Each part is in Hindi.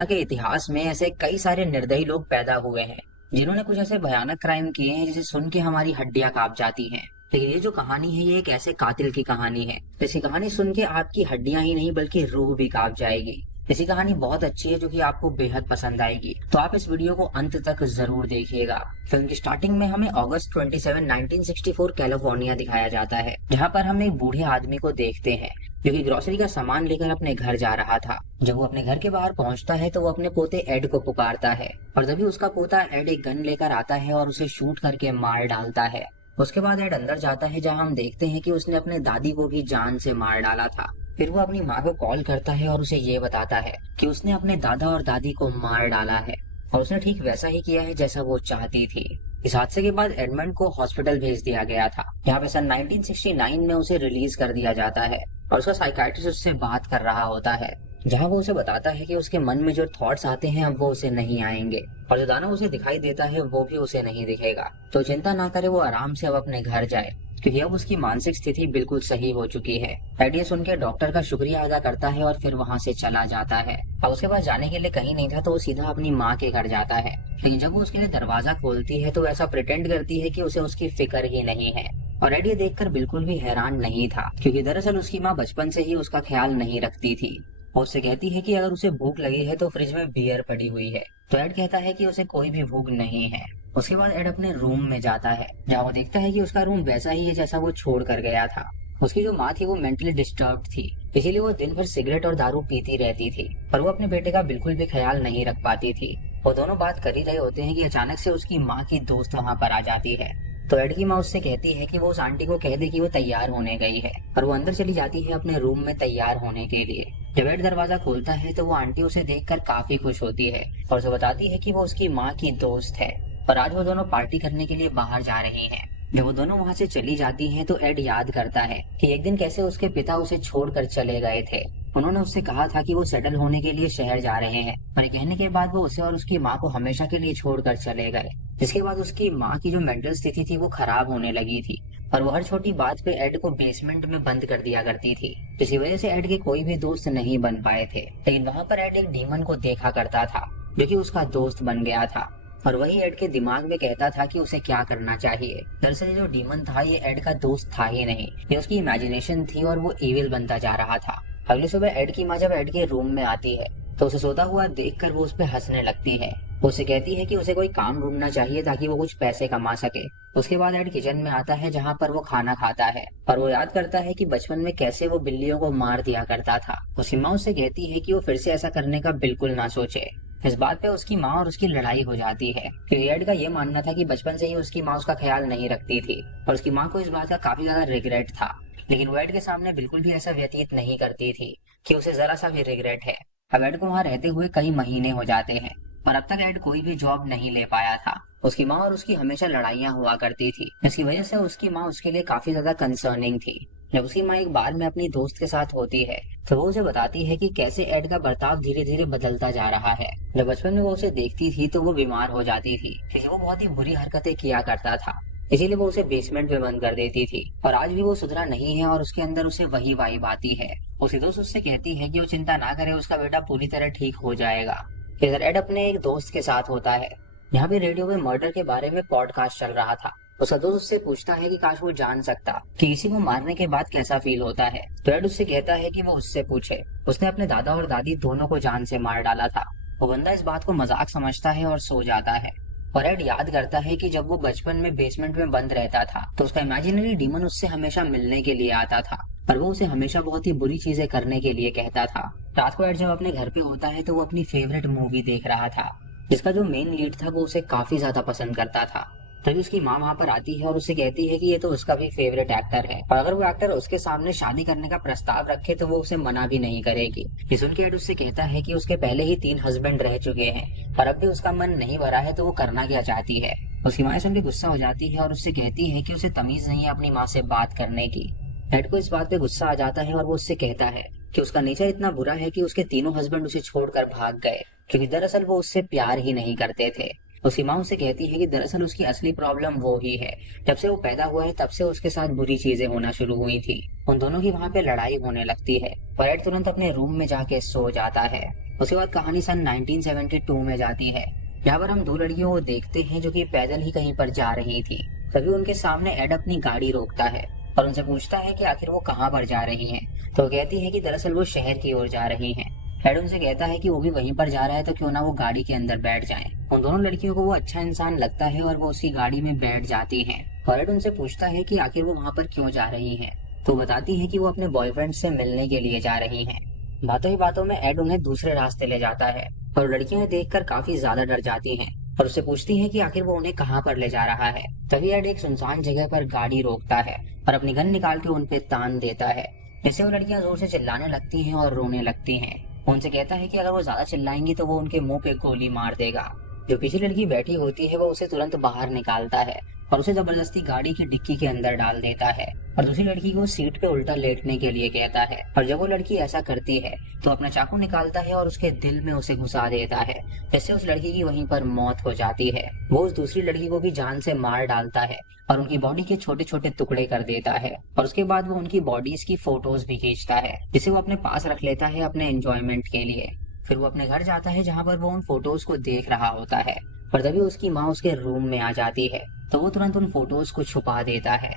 के इतिहास में ऐसे कई सारे निर्दयी लोग पैदा हुए हैं जिन्होंने कुछ ऐसे भयानक क्राइम किए हैं जिसे सुन के हमारी हड्डियां कांप जाती हैं। लेकिन ये जो कहानी है ये एक ऐसे कातिल की कहानी है। इसी कहानी सुन के आपकी हड्डियां ही नहीं बल्कि रूह भी कांप जाएगी। इसी कहानी बहुत अच्छी है जो कि आपको बेहद पसंद आएगी, तो आप इस वीडियो को अंत तक जरूर देखिएगा। फिल्म की स्टार्टिंग में हमें अगस्त 27 1964 कैलिफोर्निया दिखाया जाता है, जहाँ पर हम एक बूढ़े आदमी को देखते हैं जो कि ग्रोसरी का सामान लेकर अपने घर जा रहा था। जब वो अपने घर के बाहर पहुंचता है तो वो अपने पोते एड को पुकारता है और तभी उसका पोता एड एक गन लेकर आता है और उसे शूट करके मार डालता है। उसके बाद एड अंदर जाता है जहां हम देखते हैं कि उसने अपने दादी को भी जान से मार डाला था। फिर वो अपनी माँ को कॉल करता है और उसे ये बताता है कि उसने अपने दादा और दादी को मार डाला है और उसने ठीक वैसा ही किया है जैसा वो चाहती थी। इस हादसे के बाद एडमंड को हॉस्पिटल भेज दिया गया था, जहाँ पे सन 1969 में उसे रिलीज कर दिया जाता है और उसका साइकाइट्रिस्ट उससे बात कर रहा होता है, जहाँ वो उसे बताता है कि उसके मन में जो थॉट्स आते हैं अब वो उसे नहीं आएंगे और जो दाना उसे दिखाई देता है वो भी उसे नहीं दिखेगा। तो चिंता ना करे, वो आराम से अब अपने घर जाए क्योंकि अब उसकी मानसिक स्थिति बिल्कुल सही हो चुकी है। एड ये सुन के डॉक्टर का शुक्रिया अदा करता है और फिर वहाँ से चला जाता है। अब उसके पास जाने के लिए कहीं नहीं था तो वो सीधा अपनी माँ के घर जाता है, लेकिन जब वो उसके लिए दरवाजा खोलती है तो ऐसा प्रिटेंड करती है कि उसे उसकी फिक्र ही नहीं है। और एड ये देखकर बिल्कुल भी हैरान नहीं था क्योंकि दरअसल उसकी माँ बचपन से ही उसका ख्याल नहीं रखती थी। और उससे कहती है कि अगर उसे भूख लगी है तो फ्रिज में बियर पड़ी हुई है। तो एड कहता है कि उसे कोई भी भूख नहीं है। उसके बाद एड अपने रूम में जाता है जहाँ वो देखता है कि उसका रूम वैसा ही है जैसा वो छोड़ कर गया था। उसकी जो माँ थी वो मेंटली डिस्टर्ब थी, इसीलिए वो दिन भर सिगरेट और दारू पीती रहती थी और वो अपने बेटे का बिल्कुल भी ख्याल नहीं रख पाती थी। वो दोनों बात कर ही रहे होते हैं कि अचानक से उसकी माँ की दोस्त वहाँ पर आ जाती है। तो एड की माँ उससे कहती है कि वो उस आंटी को कह दे कि वो तैयार होने गई है और वो अंदर चली जाती है अपने रूम में तैयार होने के लिए। जब एड दरवाजा खोलता है तो वो आंटी उसे देखकर काफी खुश होती है और उसे बताती है कि वो उसकी माँ की दोस्त है और आज वो दोनों पार्टी करने के लिए बाहर जा रही हैं। जब वो दोनों वहां से चली जाती हैं तो एड याद करता है कि एक दिन कैसे उसके पिता उसे छोड़कर चले गए थे। उन्होंने उससे कहा था कि वो सेटल होने के लिए शहर जा रहे हैं, पर ये कहने के बाद वो उसे और उसकी माँ को हमेशा के लिए छोड़कर चले गए। जिसके बाद उसकी माँ की जो मेंटल स्थिति थी वो खराब होने लगी थी और वो हर छोटी बात पे एड को बेसमेंट में बंद कर दिया करती थी। इसी वजह से एड के कोई भी दोस्त नहीं बन पाए थे, लेकिन वहां पर एड एक डीमन को देखा करता था जो कि उसका दोस्त बन गया था और वही एड के दिमाग में कहता था कि उसे क्या करना चाहिए। दरअसल ये जो डीमन था ये एड का दोस्त था ही नहीं, ये उसकी इमेजिनेशन थी और वो इविल बनता जा रहा था। अगली सुबह एड की माँ जब एड के रूम में आती है तो उसे सोता हुआ देखकर वो उस पर हंसने लगती है। वो उसे कहती है कि उसे कोई काम ढूंढना चाहिए ताकि वो कुछ पैसे कमा सके। उसके बाद एड किचन में आता है जहाँ पर वो खाना खाता है और वो याद करता है कि बचपन में कैसे वो बिल्लियों को मार दिया करता था। उसकी माँ उससे कहती है कि वो फिर से ऐसा करने का बिल्कुल ना सोचे। इस बात पे उसकी माँ और उसकी लड़ाई हो जाती है क्योंकि एड का ये मानना था कि बचपन से ही उसकी माँ उसका ख्याल नहीं रखती थी और उसकी माँ को इस बात का काफी ज्यादा रिग्रेट था। लेकिन वो एड के सामने बिल्कुल भी ऐसा व्यतीत नहीं करती थी कि उसे जरा सा भी रिग्रेट है। अब एड को वहाँ रहते हुए कई महीने हो जाते हैं पर अब तक एड कोई भी जॉब नहीं ले पाया था। उसकी माँ और उसकी हमेशा लड़ाइयाँ हुआ करती थी, जिसकी वजह से उसकी माँ उसके लिए काफी ज्यादा कंसर्निंग थी। जब उसकी माँ एक बार में अपनी दोस्त के साथ होती है तो वो उसे बताती है कि कैसे एड का बर्ताव धीरे धीरे बदलता जा रहा है। जब बचपन में वो उसे देखती थी तो वो बीमार हो जाती थी क्योंकि वो बहुत ही बुरी हरकतें किया करता था, इसीलिए वो उसे बेसमेंट में बंद कर देती थी और आज भी वो सुधरा नहीं है और उसके अंदर उसे वही वाइब आती है। उसकी दोस्त उससे कहती है कि वो चिंता ना करे, उसका बेटा पूरी तरह ठीक हो जाएगा। इधर एड अपने एक दोस्त के साथ होता है, यहाँ पे रेडियो में मर्डर के बारे में पॉडकास्ट चल रहा था। उसका दोस्त उससे पूछता है कि काश वो जान सकता कि किसी को मारने के बाद कैसा फील होता है। तो एड उससे कहता है कि वो उससे पूछे, उसने अपने दादा और दादी दोनों को जान से मार डाला था। वो बंदा इस बात को मजाक समझता है और सो जाता है। और एड याद करता है कि जब वो बचपन में बेसमेंट में बंद रहता था तो उसका इमेजिनरी डीमन उससे हमेशा मिलने के लिए आता था पर वो उसे हमेशा बहुत ही बुरी चीजें करने के लिए कहता था। रात को एड जब अपने घर पे होता है तो वो अपनी फेवरेट मूवी देख रहा था, जिसका जो मेन लीड था वो उसे काफी ज्यादा पसंद करता था। तभी उसकी माँ वहां पर आती है और उसे कहती है कि ये तो उसका भी फेवरेट एक्टर है और अगर वो एक्टर उसके सामने शादी करने का प्रस्ताव रखे तो वो उसे मना भी नहीं करेगी। ये सुन के एड उससे कहता है कि उसके पहले ही 3 हस्बैंड रह चुके हैं और अब भी उसका मन नहीं भरा है तो वो करना क्या चाहती है। उसकी माँ सुन के गुस्सा हो जाती है और उससे कहती है कि उसे तमीज नहीं है अपनी माँ से बात करने की। एड को इस बात पे गुस्सा आ जाता है और वो उससे कहता है कि उसका नेचर इतना बुरा है कि उसके तीनों हस्बैंड उसे छोड़कर भाग गए क्योंकि दरअसल वो उससे प्यार ही नहीं करते थे। उसकी माँ उसे कहती है कि दरअसल उसकी असली प्रॉब्लम वो ही है, जब से वो पैदा हुआ है तब से उसके साथ बुरी चीजें होना शुरू हुई थी। उन दोनों की वहाँ पे लड़ाई होने लगती है और एड तुरंत अपने रूम में जाके सो जाता है। उसके बाद कहानी सन 1972 में जाती है। यहाँ पर हम दो लड़कियों को देखते हैं जो कि पैदल ही कहीं पर जा रही थी। तभी उनके सामने एड अपनी गाड़ी रोकता है और उनसे पूछता है कि आखिर वो कहाँ पर जा रही हैं। तो वो कहती है कि दरअसल वो शहर की ओर जा रही हैं। एड उनसे कहता है कि वो भी वहीं पर जा रहा है तो क्यों ना वो गाड़ी के अंदर बैठ जाएं। उन दोनों लड़कियों को वो अच्छा इंसान लगता है और वो उसकी गाड़ी में बैठ जाती हैं। और एड उनसे पूछता है कि आखिर वो वहाँ पर क्यों जा रही हैं। तो बताती है कि वो अपने बॉयफ्रेंड से मिलने के लिए जा रही हैं। बातों ही बातों में एड उन्हें दूसरे रास्ते ले जाता है और लड़कियां देखकर काफी ज्यादा डर जाती हैं और उससे पूछती हैं कि आखिर वो उन्हें कहाँ पर ले जा रहा है। तभी एड एक सुनसान जगह पर गाड़ी रोकता है और अपनी गन निकाल के उन पे तान देता है, जिससे वो लड़कियां जोर से चिल्लाने लगती हैं और रोने लगती हैं। उनसे कहता है कि अगर वो ज्यादा चिल्लाएंगी तो वो उनके मुंह पे गोली मार देगा। जो पीछे लड़की बैठी होती है वो उसे तुरंत बाहर निकालता है और उसे जबरदस्ती गाड़ी की डिक्की के अंदर डाल देता है और दूसरी लड़की को सीट पे उल्टा लेटने के लिए कहता है। और जब वो लड़की ऐसा करती है तो अपना चाकू निकालता है और उसके दिल में उसे घुसा देता है, जिससे उस लड़की की वहीं पर मौत हो जाती है। वो उस दूसरी लड़की को भी जान से मार डालता है और उनकी बॉडी के छोटे छोटे टुकड़े कर देता है और उसके बाद वो उनकी बॉडीज की फोटोज भी खींचता है, जिसे वो अपने पास रख लेता है अपने एंजॉयमेंट के लिए। फिर वो अपने घर जाता है जहाँ पर वो उन फोटोज को देख रहा होता है और तभी उसकी माँ उसके रूम में आ जाती है तो वो तुरंत उन फोटोज को छुपा देता है।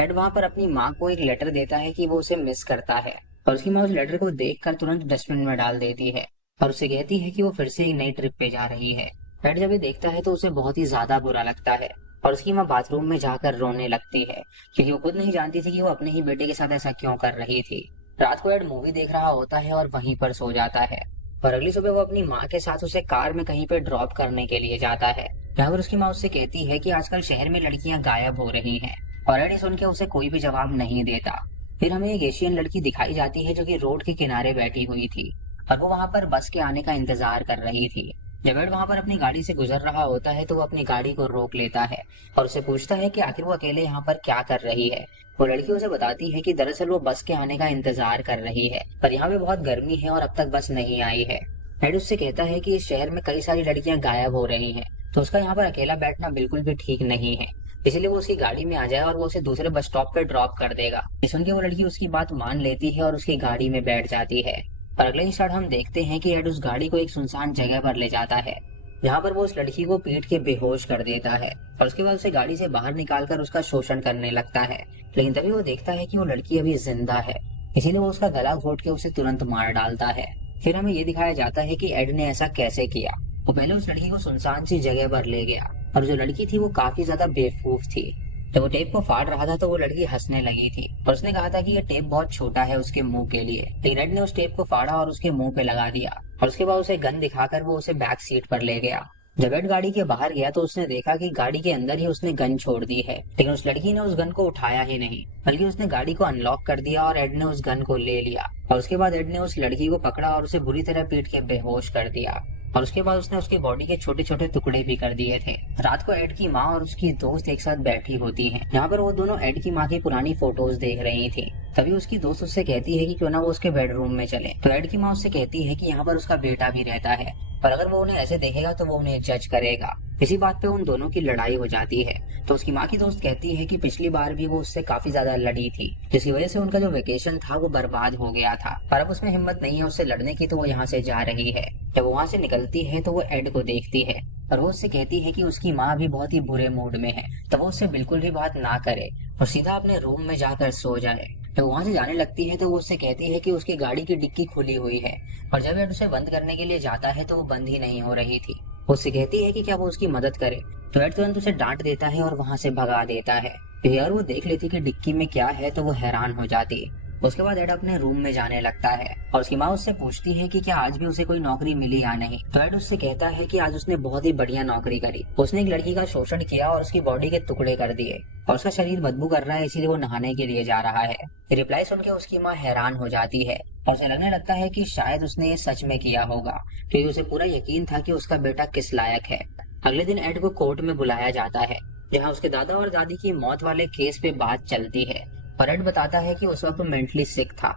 एड वहाँ पर अपनी माँ को एक लेटर देता है कि वो उसे मिस करता है और उसकी माँ उस लेटर को देखकर तुरंत डस्टबिन में डाल देती है और उसे कहती है कि वो फिर से एक नई ट्रिप पे जा रही है। एड जब ये देखता है तो उसे बहुत ही ज्यादा बुरा लगता है और उसकी माँ बाथरूम में जाकर रोने लगती है, क्योंकि वो खुद नहीं जानती थी कि वो अपने ही बेटे के साथ ऐसा क्यों कर रही थी। रात को एड मूवी देख रहा होता है और वहीं पर सो जाता है और अगली सुबह वो अपनी माँ के साथ उसे कार में कहीं पे ड्रॉप करने के लिए जाता है। यहाँ पर उसकी माँ उससे कहती है कि आजकल शहर में लड़कियां गायब हो रही हैं और एडी सुन के उसे कोई भी जवाब नहीं देता। फिर हमें एक एशियन लड़की दिखाई जाती है जो कि रोड के किनारे बैठी हुई थी और वो वहां पर बस के आने का इंतजार कर रही थी। जब एड वहां पर अपनी गाड़ी से गुजर रहा होता है तो वो अपनी गाड़ी को रोक लेता है और उसे पूछता है कि आखिर वो अकेले यहाँ पर क्या कर रही है। वो लड़की उसे बताती है कि दरअसल वो बस के आने का इंतजार कर रही है पर यहाँ पे बहुत गर्मी है और अब तक बस नहीं आई है। एड उससे कहता है कि इस शहर में कई सारी लड़कियां गायब हो रही हैं तो उसका यहाँ पर अकेला बैठना बिल्कुल भी ठीक नहीं है, इसलिए वो उसकी गाड़ी में आ जाए और वो उसे दूसरे बस स्टॉप पे ड्रॉप कर देगा। ये सुन के वो लड़की उसकी बात मान लेती है और उसकी गाड़ी में बैठ जाती है। और अगले ही शॉट हम देखते हैं कि एड उस गाड़ी को एक सुनसान जगह पर ले जाता है जहाँ पर वो उस लड़की को पीट के बेहोश कर देता है और उसके बाद उसे गाड़ी से बाहर निकालकर उसका शोषण करने लगता है। लेकिन तभी वो देखता है कि वो लड़की अभी जिंदा है, इसीलिए वो उसका गला घोट के उसे तुरंत मार डालता है। फिर हमें ये दिखाया जाता है कि एड ने ऐसा कैसे किया। वो पहले उस लड़की को सुनसान सी जगह पर ले गया और जो लड़की थी वो काफी ज्यादा बेवकूफ थी। जब वो टेप को फाड़ रहा था तो वो लड़की हंसने लगी थी और उसने कहा था कि ये टेप बहुत छोटा है उसके मुंह के लिए। लेकिन एड ने उस टेप को फाड़ा और उसके मुंह पे लगा दिया और उसके बाद उसे गन दिखाकर वो उसे बैक सीट पर ले गया। जब एड गाड़ी के बाहर गया तो उसने देखा कि गाड़ी के अंदर ही उसने गन छोड़ दी है, लेकिन उस लड़की ने उस गन को उठाया ही नहीं, बल्कि उसने गाड़ी को अनलॉक कर दिया और एड ने उस गन को ले लिया। और उसके बाद एड ने उस लड़की को पकड़ा और उसे बुरी तरह पीट के बेहोश कर दिया और उसके बाद उसने उसकी बॉडी के छोटे छोटे टुकड़े भी कर दिए थे। रात को एड की माँ और उसकी दोस्त एक साथ बैठी होती हैं। यहाँ पर वो दोनों एड की माँ की पुरानी फोटोज देख रही थी। तभी उसकी दोस्त उससे कहती है कि क्यों ना वो उसके बेडरूम में चले। तो एड की माँ उससे कहती है कि यहाँ पर उसका बेटा भी रहता है और अगर वो उन्हें ऐसे देखेगा तो वो उन्हें जज करेगा। इसी बात पे उन दोनों की लड़ाई हो जाती है। तो उसकी माँ की दोस्त कहती है कि पिछली बार भी वो उससे काफी ज्यादा लड़ी थी, जिसकी वजह से उनका जो वेकेशन था वो बर्बाद हो गया था। पर अब उसमें हिम्मत नहीं है उससे लड़ने की, तो वो यहाँ से जा रही है। जब वो वहाँ से निकलती है तो वो एड को देखती है और वो उससे कहती है कि उसकी माँ अभी बहुत ही बुरे मूड में है, तो वो उससे बिल्कुल भी बात ना करे और सीधा अपने रूम में जाकर सो जाए। जब वहां से जाने लगती है तो वो उससे कहती है कि उसकी गाड़ी की डिक्की खुली हुई है और जब एड उसे बंद करने के लिए जाता है तो वो बंद ही नहीं हो रही थी। वो उससे कहती है कि क्या वो उसकी मदद करे, तो एड तुरंत उसे डांट देता है और वहां से भगा देता है। यार वो देख लेती कि डिक्की में क्या है तो वो हैरान हो जाती। उसके बाद एड अपने रूम में जाने लगता है और उसकी माँ उससे पूछती है कि क्या आज भी उसे कोई नौकरी मिली या नहीं। तो एड उससे कहता है कि आज उसने बहुत ही बढ़िया नौकरी करी। उसने एक लड़की का शोषण किया और उसकी बॉडी के टुकड़े कर दिए और उसका शरीर बदबू कर रहा है, इसीलिए वो नहाने के लिए जा रहा है। रिप्लाई सुन के उसकी माँ हैरान हो जाती है और उसे लगने लगता है कि शायद उसने ये सच में किया होगा, क्योंकि उसे पूरा यकीन था कि उसका बेटा किस लायक है। अगले दिन एड को कोर्ट में बुलाया जाता है जहाँ उसके दादा और दादी की मौत वाले केस पे बात चलती है और एड बताता है कि उस वक्त मेंटली सिक था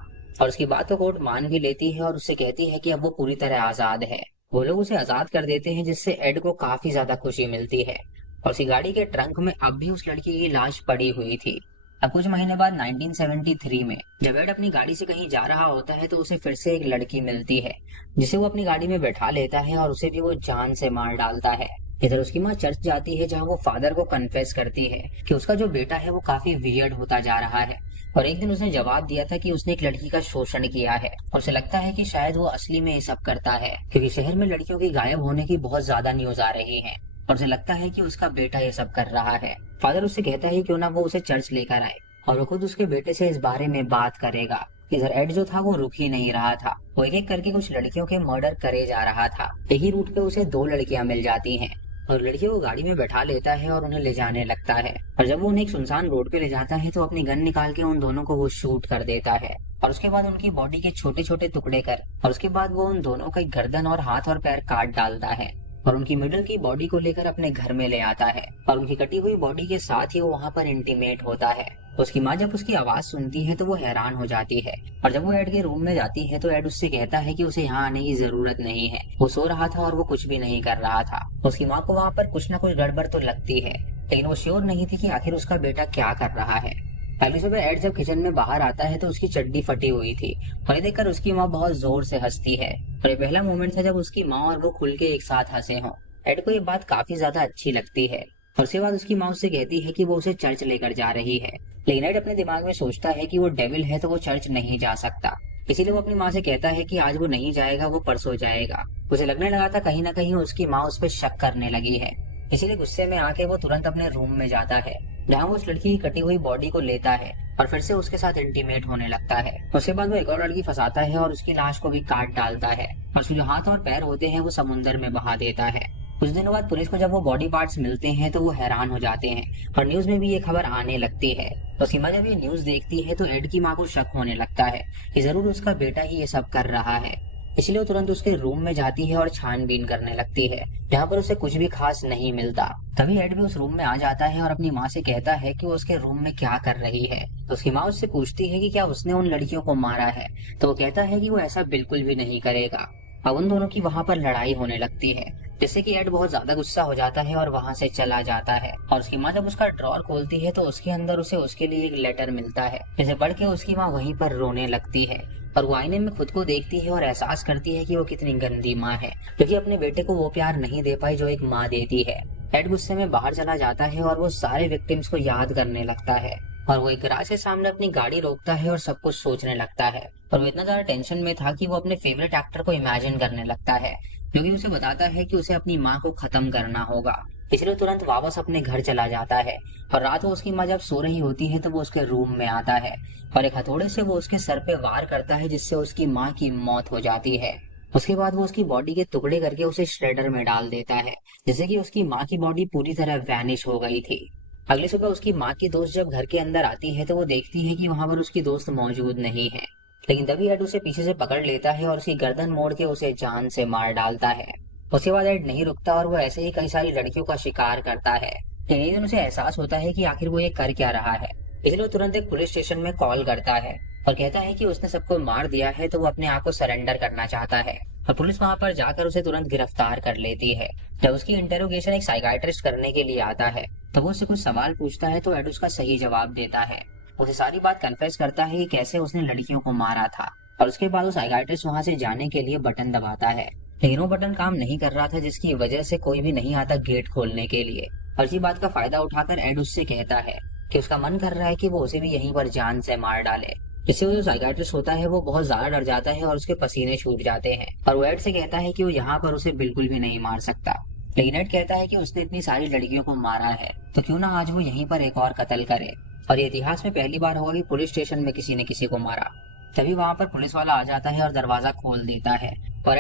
और उसकी बात को कोर्ट मान भी लेती है और उससे कहती है कि अब वो पूरी तरह आजाद है। वो लोग उसे आजाद कर देते हैं जिससे एड को काफी ज्यादा खुशी मिलती है और उसकी गाड़ी के ट्रंक में अब भी उस लड़की की लाश पड़ी हुई थी। अब कुछ महीने बाद 1973 में जब एड अपनी गाड़ी से कहीं जा रहा होता है तो उसे फिर से एक लड़की मिलती है जिसे वो अपनी गाड़ी में बैठा लेता है और उसे भी वो जान से मार डालता है। इधर उसकी माँ चर्च जाती है जहाँ वो फादर को कन्फेस करती है कि उसका जो बेटा है वो काफी वियर्ड होता जा रहा है और एक दिन उसने जवाब दिया था कि उसने एक लड़की का शोषण किया है और उसे लगता है कि शायद वो असली में ये सब करता है क्योंकि शहर में लड़कियों की गायब होने की बहुत ज्यादा न्यूज आ रही है और उसे लगता है कि उसका बेटा ये सब कर रहा है। फादर उससे कहता है क्यों ना वो उसे चर्च लेकर आए और वो खुद उसके बेटे से इस बारे में बात करेगा। इधर एड जो था वो रुक ही नहीं रहा था, वो एक एक करके कुछ लड़कियों के मर्डर करे जा रहा था। एक ही रूट पे उसे दो लड़कियां मिल जाती हैं और लड़कियों को गाड़ी में बैठा लेता है और उन्हें ले जाने लगता है और जब वो उन्हें एक सुनसान रोड पे ले जाता है तो अपनी गन निकाल के उन दोनों को वो शूट कर देता है और उसके बाद उनकी बॉडी के छोटे छोटे टुकड़े कर और उसके बाद वो उन दोनों का गर्दन और हाथ और पैर काट डालता है और उनकी मिडल की बॉडी को लेकर अपने घर में ले आता है और उनकी कटी हुई बॉडी के साथ ही वो वहाँ पर इंटीमेट होता है। उसकी माँ जब उसकी आवाज सुनती है तो वो हैरान हो जाती है और जब वो एड के रूम में जाती है तो एड उससे कहता है कि उसे यहाँ आने की जरूरत नहीं है, वो सो रहा था और वो कुछ भी नहीं कर रहा था। उसकी माँ को वहाँ पर कुछ न कुछ गड़बड़ तो लगती है लेकिन वो श्योर नहीं थी कि आखिर उसका बेटा क्या कर रहा है। पहली सुबह एड जब किचन में बाहर आता है तो उसकी चड्डी फटी हुई थी और ये देखकर उसकी माँ बहुत जोर से हंसती है और ये पहला मोमेंट था जब उसकी माँ और वो खुल के एक साथ हंसे हों। एड को ये बात काफी ज्यादा अच्छी लगती है और उसके बाद उसकी माँ उससे कहती है कि वो उसे चर्च लेकर जा रही है लेकिन एड अपने दिमाग में सोचता है कि वो डेविल है तो वो चर्च नहीं जा सकता, इसीलिए वो अपनी माँ से कहता है कि आज वो नहीं जाएगा, वो परसों जाएगा। उसे लगने लगा था कहीं ना कहीं उसकी माँ उस पर शक करने लगी है, इसीलिए गुस्से में आके वो तुरंत अपने रूम में जाता है जहाँ वो उस लड़की की कटी हुई बॉडी को लेता है और फिर से उसके साथ इंटीमेट होने लगता है। उसके बाद वो एक और लड़की फंसाता है और उसकी लाश को भी काट डालता है और उसके जो हाथ और पैर होते हैं वो समुद्र में बहा देता है। कुछ दिनों बाद पुलिस को जब वो बॉडी पार्ट्स मिलते हैं तो वो हैरान हो जाते हैं और न्यूज में भी ये खबर आने लगती है। तो सीमा जब ये न्यूज देखती है तो एड की माँ को शक होने लगता है कि जरूर उसका बेटा ही ये सब कर रहा है, इसलिए वो तुरंत उसके रूम में जाती है और छानबीन करने लगती है जहाँ पर उसे कुछ भी खास नहीं मिलता। तभी एड भी उस रूम में आ जाता है और अपनी माँ से कहता है कि वो उसके रूम में क्या कर रही है। तो उसकी माँ उससे पूछती है कि क्या उसने उन लड़कियों को मारा है, तो वो कहता है कि वो ऐसा बिल्कुल भी नहीं करेगा। अब उन दोनों की वहाँ पर लड़ाई होने लगती है जिससे कि एड बहुत ज्यादा गुस्सा हो जाता है और वहाँ से चला जाता है और उसकी माँ जब उसका ड्रॉर खोलती है तो उसके अंदर उसे उसके लिए एक लेटर मिलता है जिसे पढ़ के उसकी माँ वहीं पर रोने लगती है और वो आईने में खुद को देखती है और एहसास करती है कि वो कितनी गंदी माँ है क्योंकि अपने बेटे को वो प्यार नहीं दे पाई जो एक माँ देती है। एड गुस्से में बाहर चला जाता है और वो सारे विक्टिम्स को याद करने लगता है और वो एक गैराज के सामने अपनी गाड़ी रोकता है और सब कुछ सोचने लगता है और वो इतना ज्यादा टेंशन में था कि वो अपने फेवरेट एक्टर को इमेजिन करने लगता है क्योंकि उसे बताता है कि उसे अपनी माँ को खत्म करना होगा, इसलिए तुरंत वापस अपने घर चला जाता है और रात को उसकी माँ जब सो रही होती है तो वो उसके रूम में आता है और एक हथौड़े से वो उसके सर पे वार करता है जिससे उसकी माँ की मौत हो जाती है। उसके बाद वो उसकी बॉडी के टुकड़े करके उसे श्रेडर में डाल देता है जिससे कि उसकी माँ की बॉडी पूरी तरह वैनिश हो गई थी। अगली सुबह उसकी माँ की दोस्त जब घर के अंदर आती है तो वो देखती है कि वहां पर उसकी दोस्त मौजूद नहीं है, लेकिन तभी एड उसे पीछे से पकड़ लेता है और उसकी गर्दन मोड़ के उसे जान से मार डालता है। उसके बाद एड नहीं रुकता और वो ऐसे ही कई सारी लड़कियों का शिकार करता है, लेकिन एक दिन उसे एहसास होता है कि आखिर वो ये कर क्या रहा है, इसलिए वो तुरंत एक पुलिस स्टेशन में कॉल करता है और कहता है कि उसने सबको मार दिया है तो वो अपने आप को सरेंडर करना चाहता है और पुलिस वहां पर जाकर उसे तुरंत गिरफ्तार कर लेती है। जब उसकी इंटेरोगेशन एक साइकाइट्रिस्ट करने के लिए आता है तब वो उससे कुछ सवाल पूछता है तो एड उसका सही जवाब देता है, उसे सारी बात कन्फेस करता है कि कैसे उसने लड़कियों को मारा था और उसके बाद वो साइकाइट्रिस्ट वहां से जाने के लिए बटन दबाता है लेकिन वो बटन काम नहीं कर रहा था जिसकी वजह से कोई भी नहीं आता गेट खोलने के लिए और इसी बात का फायदा उठाकर एड उससे कहता है कि उसका मन कर रहा है कि वो उसे भी यहीं पर जान से मार डाले। जिससे वो जो साइकाइट्रिस्ट होता है वो बहुत ज्यादा डर जाता है और उसके पसीने छूट जाते हैं और वो एड से कहता है कि वो यहाँ पर उसे बिल्कुल भी नहीं मार सकता, लेकिन एड कहता है कि उसने इतनी सारी लड़कियों को मारा है तो क्यों ना आज वो यहीं पर एक और कत्ल करे और ये इतिहास में पहली बार होगा कि पुलिस स्टेशन में किसी ने किसी को मारा। तभी वहां पर पुलिस वाला आ जाता है और दरवाजा खोल देता है